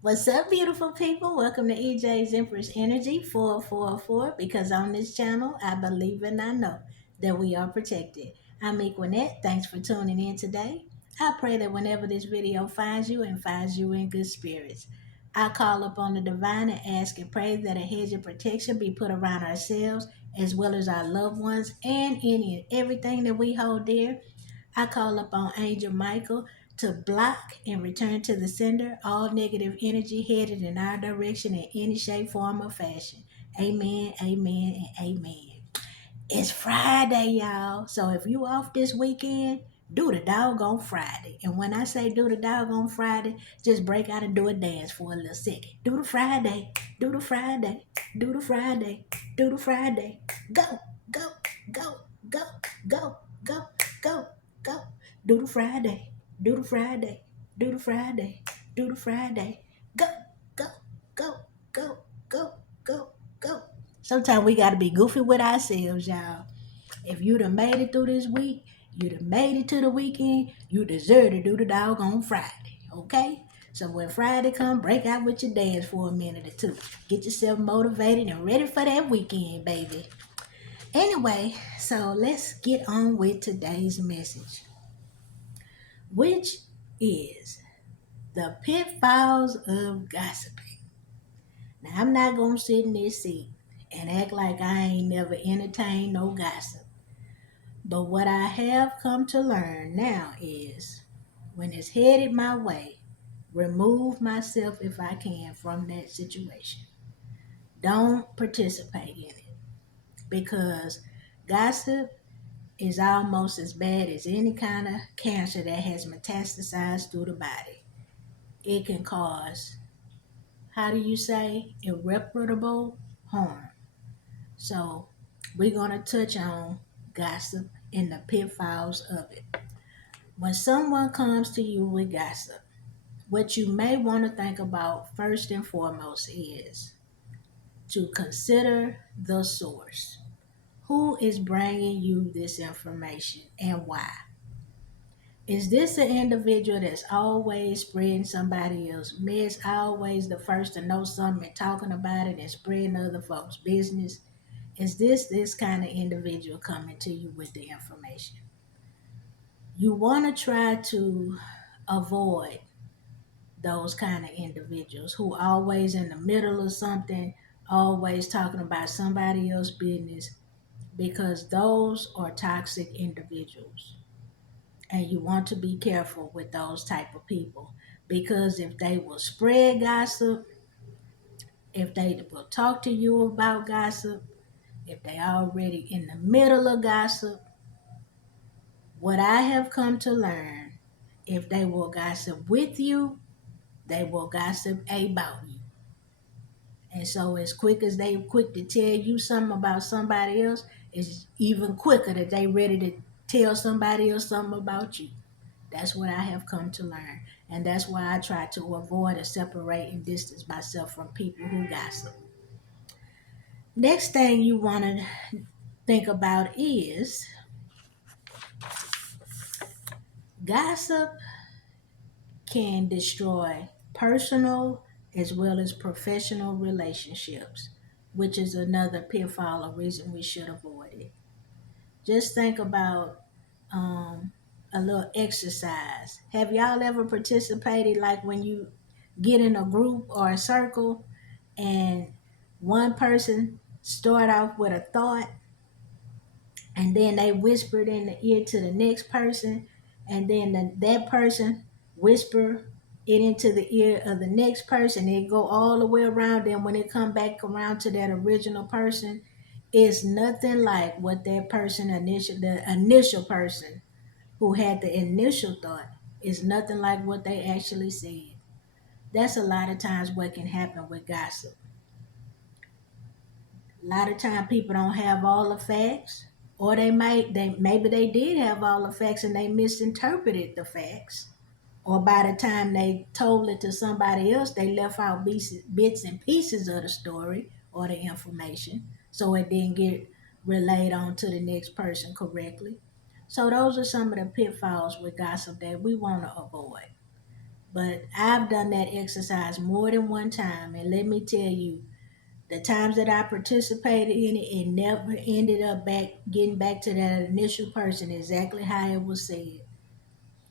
What's up, beautiful people? Welcome to EJ's Empress Energy 444. Because on this channel, I believe and I know that we are protected. I'm Equinette. Thanks for tuning in today. I pray that whenever this video finds you and finds you in good spirits, I call upon the divine and ask and pray that a hedge of protection be put around ourselves as well as our loved ones and any and everything that we hold dear. I call upon Angel Michael to block and return to the sender all negative energy headed in our direction in any shape, form, or fashion. Amen, amen, and amen. It's Friday, y'all. So if you off this weekend, do the doggone Friday. And when I say do the doggone Friday, just break out and do a dance for a little second. Do the Friday, do the Friday, do the Friday, do the Friday. Go, go, go, go, go, go, go, go. Do the Friday, do the Friday, do the Friday, do the Friday. Go, go, go, go, go, go, go. Sometimes we got to be goofy with ourselves, y'all. If you done made it through this week, you done made it to the weekend, you deserve to do the doggone Friday, okay? So when Friday come, break out with your dance for a minute or two. Get yourself motivated and ready for that weekend, baby. Anyway, so let's get on with today's message, which is the pitfalls of gossiping. Now, I'm not going to sit in this seat and act like I ain't never entertained no gossip. But what I have come to learn now is when it's headed my way, remove myself if I can from that situation. Don't participate in it because gossip is almost as bad as any kind of cancer that has metastasized through the body. It can cause, how do you say, irreparable harm. So we're going to touch on gossip and the pitfalls of it. When someone comes to you with gossip, what you may want to think about first and foremost is to consider the source. Who is bringing you this information and why? Is this an individual that's always spreading somebody else's mess, always the first to know something and talking about it and spreading other folks' business? Is this kind of individual coming to you with the information? You want to try to avoid those kind of individuals who always in the middle of something, always talking about somebody else's business, because those are toxic individuals. And you want to be careful with those type of people because if they will spread gossip, if they will talk to you about gossip, if they already in the middle of gossip, what I have come to learn, if they will gossip with you, they will gossip about you. And so as quick as they quick to tell you something about somebody else, it's even quicker that they ready to tell somebody else something about you. That's what I have come to learn. And that's why I try to avoid or separate and distance myself from people who gossip. Next thing you want to think about is gossip can destroy personal as well as professional relationships, which is another pitfall, a reason we should avoid it. Just think about a little exercise. Have y'all ever participated like when you get in a group or a circle and one person start off with a thought and then they whispered in the ear to the next person and then that person whisper it into the ear of the next person. It go all the way around, and when it come back around to that original person, it's nothing like what that person the initial person who had the initial thought, is nothing like what they actually said. That's a lot of times what can happen with gossip. A lot of time people don't have all the facts, or they maybe they did have all the facts and they misinterpreted the facts. Or by the time they told it to somebody else, they left out bits and pieces of the story or the information, so it didn't get relayed on to the next person correctly. So those are some of the pitfalls with gossip that we want to avoid. But I've done that exercise more than one time, and let me tell you, the times that I participated in it, it never ended up back getting back to that initial person exactly how it was said.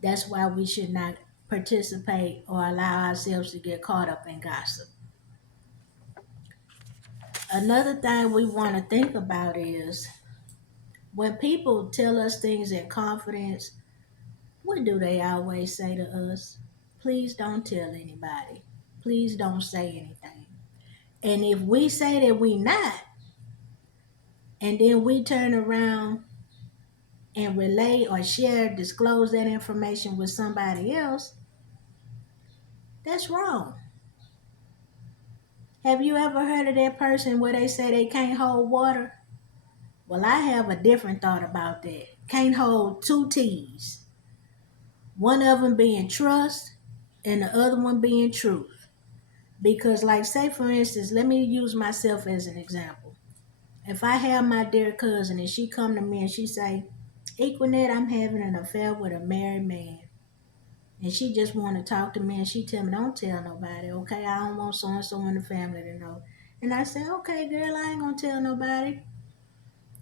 That's why we should not participate or allow ourselves to get caught up in gossip. Another thing we want to think about is when people tell us things in confidence, what do they always say to us? Please don't tell anybody. Please don't say anything. And if we say that we not, and then we turn around and relay or share, disclose that information with somebody else, that's wrong. Have you ever heard of that person where they say they can't hold water? Well, I have a different thought about that. Can't hold two T's. One of them being trust and the other one being truth. Because, like, say for instance, let me use myself as an example. If I have my dear cousin and she come to me and she say, Equinette, I'm having an affair with a married man. And she just want to talk to me and she tell me, don't tell nobody, okay? I don't want so and so in the family to know. And I say, okay, girl, I ain't going to tell nobody.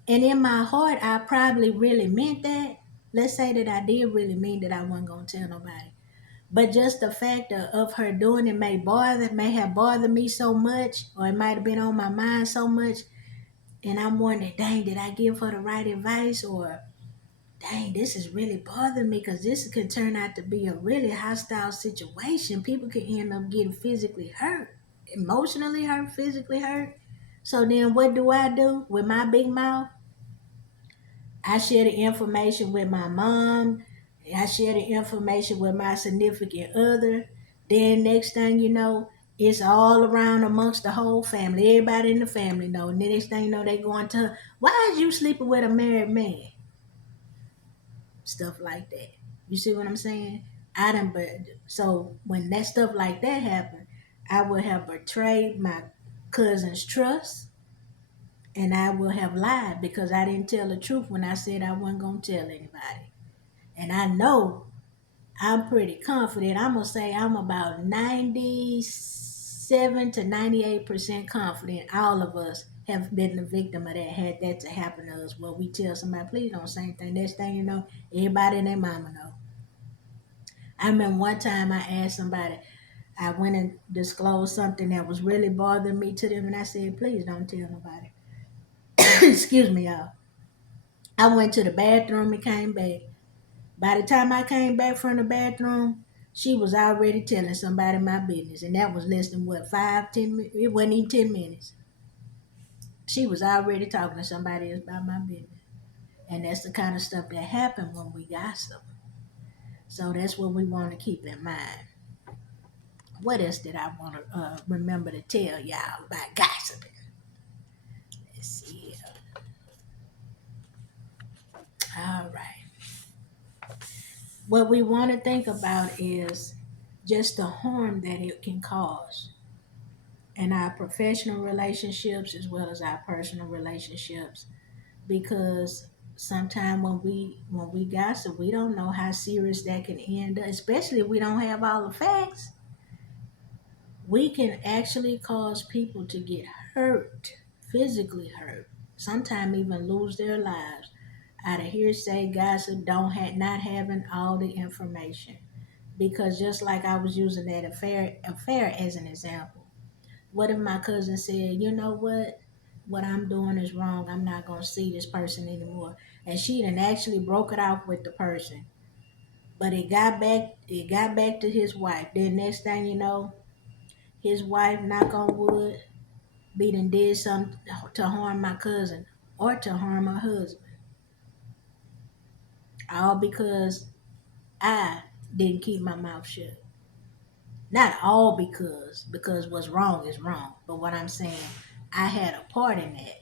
And in my heart, I probably really meant that. Let's say that I did really mean that I wasn't going to tell nobody. But just the fact of her doing it may have bothered me so much, or it might have been on my mind so much. And I'm wondering, dang, did I give her the right advice? Or, dang, this is really bothering me because this could turn out to be a really hostile situation. People could end up getting physically hurt, emotionally hurt, physically hurt. So then what do I do with my big mouth? I share the information with my mom. I share the information with my significant other. Then next thing you know, it's all around amongst the whole family. Everybody in the family know. And the next thing you know, they going to, why is you sleeping with a married man? Stuff like that. You see what I'm saying? I done, but so when that stuff like that happened, I would have betrayed my cousin's trust, and I will have lied because I didn't tell the truth when I said I wasn't gonna tell anybody. And I know I'm pretty confident. I'm gonna say I'm about 97 to 98% confident all of us have been the victim of that, had that to happen to us, where we tell somebody, please don't say anything. Next thing you know, everybody and their mama know. I remember one time I asked somebody, I went and disclosed something that was really bothering me to them, and I said, please don't tell nobody. Excuse me, y'all. I went to the bathroom and came back. By the time I came back from the bathroom, she was already telling somebody my business, and that was less than what 5, 10 minutes. It wasn't even 10 minutes. She was already talking to somebody else about my business, and that's the kind of stuff that happened when we gossip. So that's what we want to keep in mind. What else did I want to remember to tell y'all about gossiping? Let's see. All right. What we want to think about is just the harm that it can cause in our professional relationships as well as our personal relationships, because sometimes when we gossip, we don't know how serious that can end up, especially if we don't have all the facts. We can actually cause people to get hurt, physically hurt, sometimes even lose their lives out of hearsay gossip, not having all the information. Because just like I was using that affair as an example, what if my cousin said, you know what I'm doing is wrong, I'm not going to see this person anymore, and she done actually broke it off with the person, but it got back to his wife. Then next thing you know, his wife, knock on wood, be done did something to harm my cousin or to harm her husband, all because I didn't keep my mouth shut. Not all because what's wrong is wrong, but what I'm saying, I had a part in that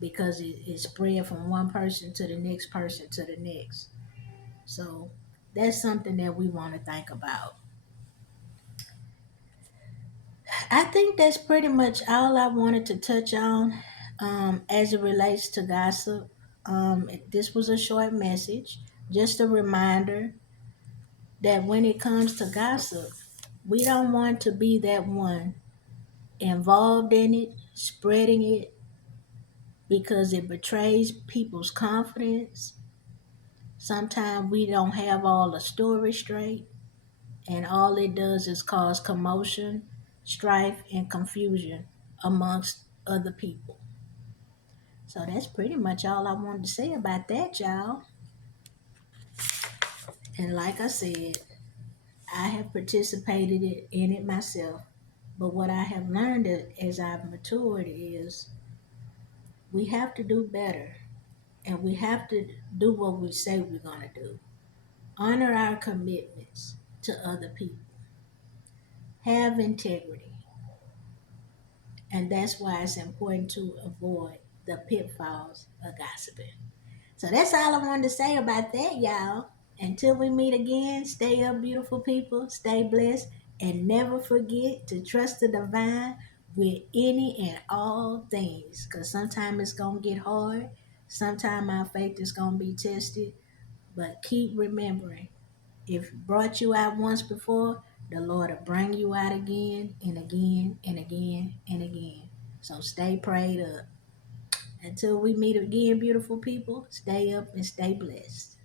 because it spread from one person to the next person to the next. So that's something that we want to think about. I think that's pretty much all I wanted to touch on as it relates to gossip. This was a short message, just a reminder that when it comes to gossip, we don't want to be that one involved in it, spreading it, because it betrays people's confidence. Sometimes we don't have all the stories straight, and all it does is cause commotion, strife, and confusion amongst other people. So that's pretty much all I wanted to say about that, y'all. And like I said, I have participated in it myself. But what I have learned as I've matured is we have to do better, and we have to do what we say we're going to do. Honor our commitments to other people. Have integrity. And that's why it's important to avoid the pitfalls of gossiping. So that's all I wanted to say about that, y'all. Until we meet again, stay up, beautiful people. Stay blessed. And never forget to trust the divine with any and all things. Because sometimes it's going to get hard. Sometimes our faith is going to be tested. But keep remembering, if it brought you out once before, the Lord will bring you out again and again and again and again. So stay prayed up. Until we meet again, beautiful people, stay up and stay blessed.